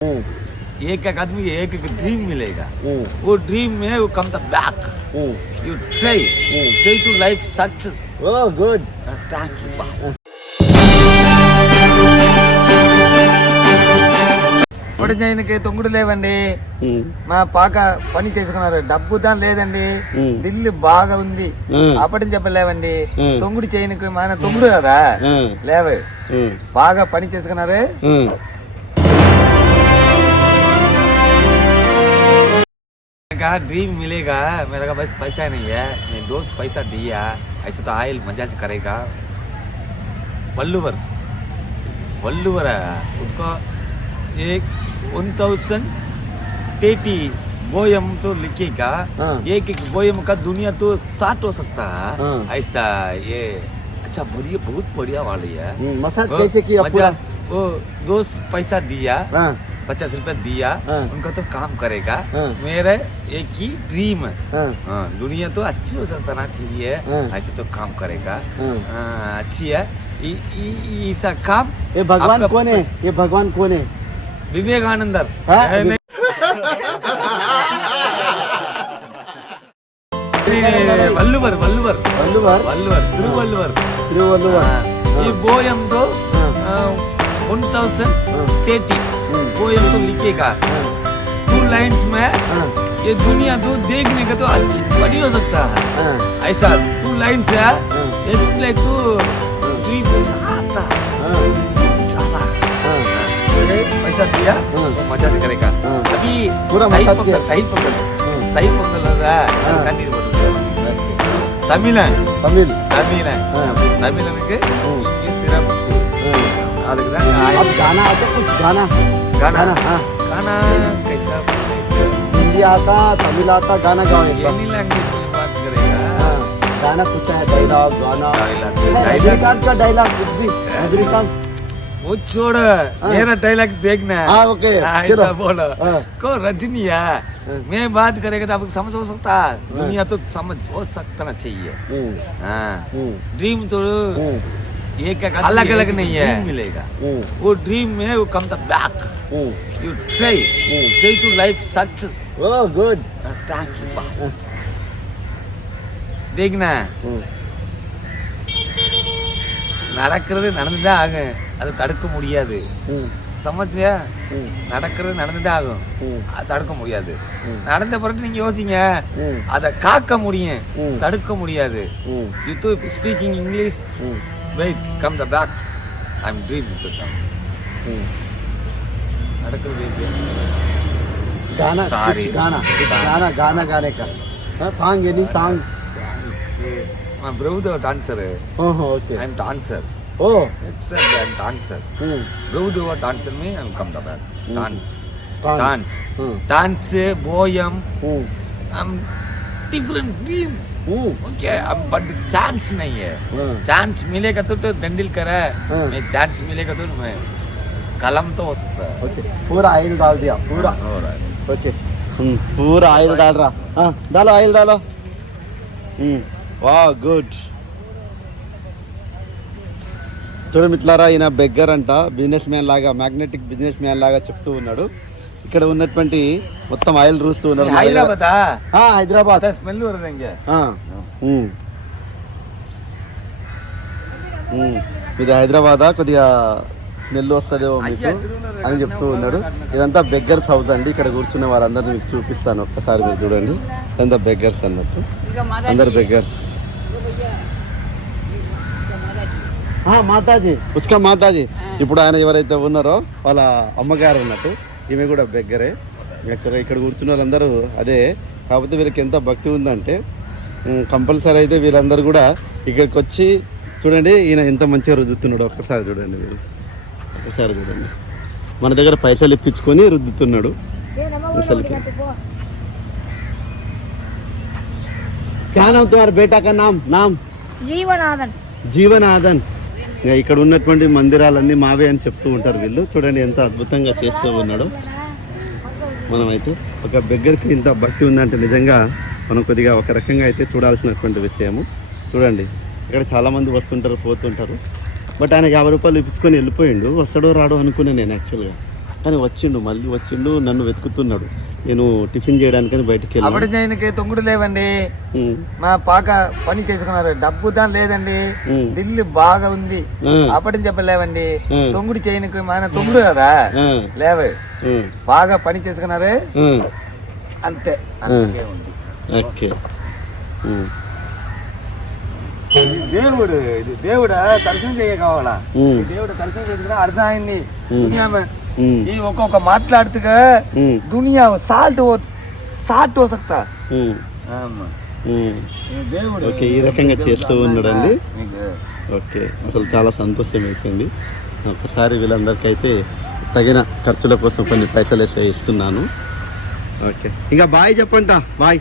एक एक आदमी एक एक ड्रीम मिलेगा, वो ड्रीम में वो come the back, you try to life success. Oh, good. Thank you. ఇప్పుడు చేయనికి తొంగుడు లేవండి, మా పాక పని చేసుకున్నారు, డబ్బు దాని లేదండి, దిల్లు బాగా ఉంది, అప్పటిని చెప్పలేవండి. తొంగుడు చేయనికి మన తొంగుడు కదా లేవే, బాగా పని చేసుకున్నారు. ड्रीम मिलेगा, मेरे का बस पैसा नहीं है, मैं दोस्त पैसा दिया, ऐसे तो आयल मजाज करेगा. वल्लुवर है उनको एक 1030 बोयम तो लिखेगा, एक एक बोयम का दुनिया तो 60 हो सकता है. ऐसा ये अच्छा बढ़िया, बहुत बढ़िया वाली है. मसाज कैसे किया पूरा? वो दोस्त पैसा दिया, 50 रुपए दिया, उनका तो काम करेगा. मेरे एक ही ड्रीम है, दुनिया तो अच्छी हो सकता चाहिए, ऐसे तो काम करेगा. अच्छी है ऐसा काम. ये भगवान कौन है? ये भगवान कौन है? विवेकानंद. वल्लुवर ये बोयम तो 1030 बोयम तो लिखेगा 2 लाइन्स में. ये दुनिया तो देखने का तो अच्छी बड़ी हो सकता है, ऐसा 2 लाइन्स है. एक्सप्लेन तो ड्रीम आता पैसा दिया तो मजा से करेगा. अभी पूरा तई पोंगल तमिल तमिल सिर्फ गाना आता कुछ गाना कैसा हिंदी आता, तमिल आता, गाना गाओ. एनी लैंग्वेज में बात करेगा. गाना कुछ है, डायलॉग गाना, रजनीकांत का डायलॉग कुछ भी. रजनीकांत वो छोड़, मेरा डायलॉग देखना है. ओके ऐसा बोलो को रजनी है, मैं बात करेगा तो आपको समझ हो सकता है, दुनिया तो समझ हो सकता ना चाहिए. ड्रीम तो एक अलग अलग नहीं है, मिलेगा वो ड्रीम में वो come the back, you try to life success. Oh, good. Thank you. देखना நடக்கிறது நடந்துதான் ஆகும், அது தடுக்க முடியாது. சமைச்சியா நடக்கிறது நடந்துதான் ஆகும், அது தடுக்க முடியாது. நடந்த பிறகு நீங்க யோசிங்க, அதை காக்க முடியும், தடுக்க முடியாது. You to speaking English, wait come the back, I am dreaming to come. நடக்கிறது गाना गाना गाने का song, any song. My brother dancer. Okay. I'm dancer. Oh. Exactly, I'm dancer. Brother dancer me, I'm come the back. Dance, boyam. I'm different dream. Okay, but chance नहीं है. Chance मिलेगा तो तेंदुलकर है, मैं chance मिलेगा तो मैं कलम तो हो सकता है. Okay. पूरा ऑयल डाल दिया, पूरा. Okay. पूरा ऑयल डाल रहा. हाँ, डालो ऑयल डालो. Wow good. చూడండి మిత్రులారా, ఈయన బెగ్గర్ అంట, బిజినెస్ మ్యాన్ లాగా, మ్యాగ్నెటిక్ బిజినెస్ మ్యాన్ లాగా చెప్తూ ఉన్నాడు. ఇక్కడ ఉన్నటువంటి మొత్తం ఆయిల్ రూస్తూ ఉన్నారు. హైదరాబాద్ స్మెల్ వరదంగా. ఇది హైదరాబాద్, కొద్దిగా స్మెల్ వస్తుందేమో మీకు అని చెప్తూ ఉన్నాడు. ఇదంతా బెగ్గర్స్ హౌస్ అండి. ఇక్కడ కూర్చున్న వారందరినీ మీకు చూపిస్తాను, ఒక్కసారి మీరు చూడండి. ఇదంతా బెగ్గర్స్ అన్నట్టు, అందరు బెగ్గర్స్. మాతాజీ, ఉస్కా మాతాజీ. ఇప్పుడు ఆయన ఎవరైతే ఉన్నారో వాళ్ళ అమ్మగారు ఉన్నట్టు, ఈమె కూడా బెగ్గరే. ఇక్కడ కూర్చున్న వాళ్ళందరూ అదే. కాకపోతే వీళ్ళకి ఎంత భక్తి ఉందంటే కంపల్సరీ అయితే వీళ్ళందరూ కూడా ఇక్కడికి వచ్చి చూడండి ఈయన ఎంత మంచిగా రుద్దుతున్నాడు. ఒక్కసారి చూడండి మీరు, ఒక్కసారి చూడండి. మన దగ్గర పైసలు ఇప్పించుకొని రుద్దుతున్నాడు అసలుకి. क्या नाम तुम्हारे बेटा का नाम? జీవనాథన్. ఇక్కడ ఉన్నటువంటి మందిరాలన్నీ మావే అని చెప్తూ ఉంటారు వీళ్ళు. చూడండి ఎంత అద్భుతంగా చేస్తూ ఉన్నాడు. మనమైతే ఒక బెగ్గర్కి ఇంత భక్తి ఉందంటే నిజంగా మనం కొద్దిగా ఒక రకంగా అయితే చూడాల్సినటువంటి విషయము. చూడండి ఇక్కడ చాలామంది వస్తుంటారు, పోతుంటారు. బట్ ఆయన 50 రూపాయలు ఇప్పించుకొని వెళ్ళిపోయిండు. వస్తాడో రాడో అనుకున్నాను నేను యాక్చువల్గా. కానీ మళ్ళీ వచ్చిండు నన్ను వెతుకుతున్నాడు. నేను టిఫిన్ చేయడానికని బయటికి వెళ్ళాను. అప్పటి చేయనికి తొంగుడు లేవండి. మా పాక పని చేసుకున్నారు, డబ్బు దాని లేదండి, దిల్లు బాగా ఉంది. అప్పటి చెప్పలేవండి, తొంగుడు చేయనికి మన తొంగుడు కదా లేవు, బాగా పని చేసుకున్నారు అంతే. ఓకే. దేవుడు ఇది దేవుడు దర్శనం చేయ కావాలా, దేవుడు దర్శనం చేసుకున్నా అర్థం అయింది. ఈ ఒక్కొక్క మాట్లాడుతుగా దునియా సాల్ట్ హో సక్తా. దేవుడు ఓకే, ఈ రకంగా చేస్తూ ఉన్నాడండి. ఓకే, అసలు చాలా సంతోషం వేసింది. ఒకసారి వీళ్ళందరికైతే తగిన ఖర్చుల కోసం కొన్ని పైసలు వేసే ఇస్తున్నాను. ఓకే, ఇంకా బాయ్ చెప్పంట. బాయ్.